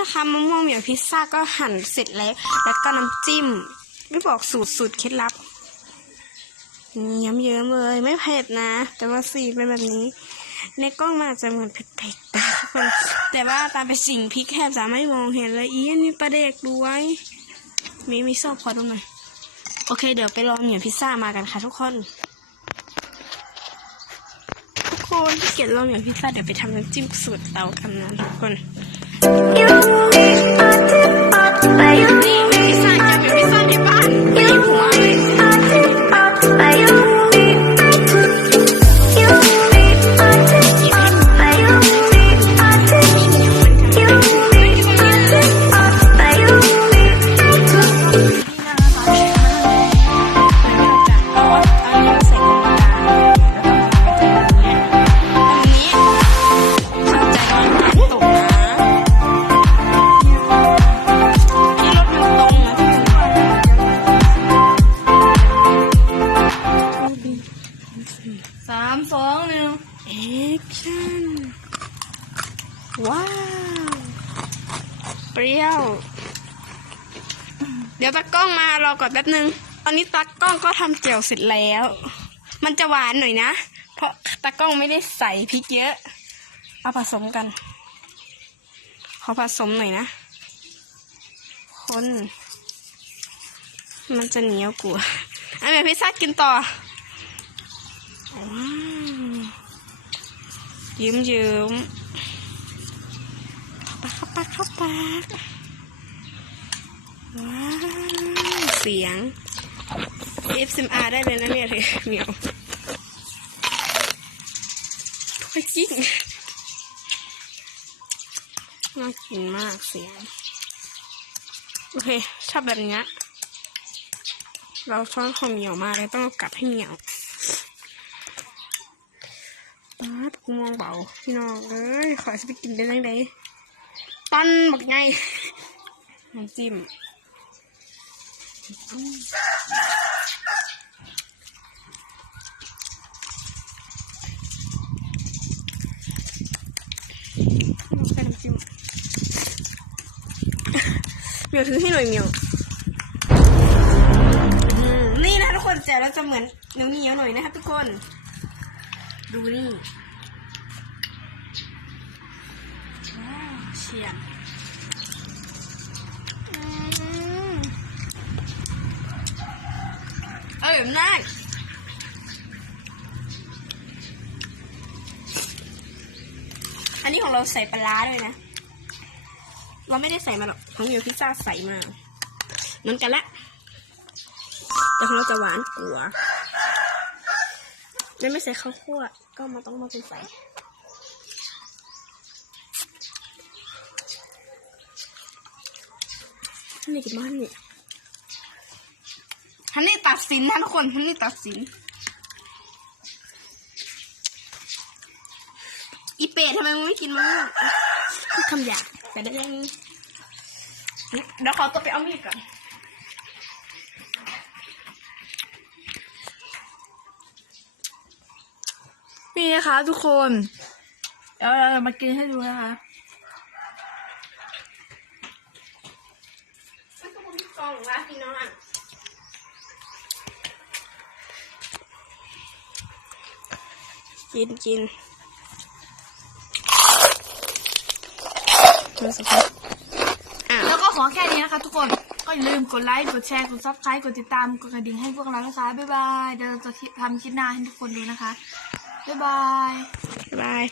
นะคะมะม่วงเหมี่ยวพิซซ่าก็หั่นเสร็จแล้ว แล้วก็น้ำจิ้ม ไม่บอกสูตรสูตรเคล็ดลับเยิ้มเยิ้มๆเลย ไม่เผ็ดนะ แต่ว่าสีเป็นแบบนี้ ในกล้องมันอาจจะเหมือนเผ็ดๆแต่แต่ว่าตามไปสิ่งพริกแคบจะไม่มองเห็นเลยอีนนี้ปลาเด็กด้วย มีมีโซ่พอตรงไหนอยโอเค เดี๋ยวไปลองเหมียวพิซซ่ามากันค่ะทุกคน ทุกคนที่เกียจลองเหมียวพิซซ่าเดี๋ยวไปทำน้ำจิ้มสูตรเตากันนะทุกคน คชั่น ว้าว เปรี้ยว เดี๋ยวตากล้องมารอก่อนแป๊บนึง ตอนนี้ตากล้องก็ทำเจียวเสร็จแล้ว มันจะหวานหน่อยนะ เพราะตากล้องไม่ได้ใส่พริกเยอะ เอาผสมกัน ขอผสมหน่อยนะ คน มันจะเหนียวกว่าอันนี้พิซซ่ากินต่อว้า ยิ้มยิ้มเข้าปากปากปากว้าวเสียง ASMR ได้เลยนะเนี่ยเธอเหมียวถ้วยกิ้งน่ากินมากเสียง โอเค ชอบแบบเนี้ยเราชอบความเหนียวมากเลยต้องกลับให้เหนียว ป้าดกูมองเบาพี่น้องเอ้ยขอจะไปกินได้ยังไงปั้นบักไงน้ำจิ้มอืมใส่น้ำจิ้มเหมียวถือให้หน่อยเหมียวนี่นะทุกคนเจียวแล้วจะเหมือนเหนียวเหนียวหน่อยนะครับทุกคน ดูนี่เชียงอืมเอ้ยน่าอันนี้ของเราใส่ปลาด้วยนะ เราไม่ได้ใส่มาหรอกของมิวพิซซ่าใส่มาเหมือนกันละ แต่ของเราจะหวานกว่า ไม่ไม่ใส่ข้าวคั่ว ก็มาต้องมาเป็นใส่ฮันนี่กินบ้านนี่ฮันนี่ตัดสินนะทุกคนฮันนี่ตัดสิน อีเป็ดทำไมมึงไม่กินมะม่วงพูดคำหยาบแต่ได้ยังเดี๋ยวขอตัวไปเอามีดก่อน นี่นะคะ ทุกคนเดี๋ยวเรามากินให้ดูนะคะมันก็มีกล่องละพี่น้องกินกินดูสิครับอะแล้วก็ขอแค่นี้นะคะทุกคนก็อย่าลืมกดไลค์ กดแชร์ กดซับสไครต์กดติดตาม กดกระดิ่งให้พวกเรานะคะ บ๊ายบาย เดี๋ยวเราจะทำคลิปหน้าให้ทุกคนดูนะคะ บ๊ายบายบาย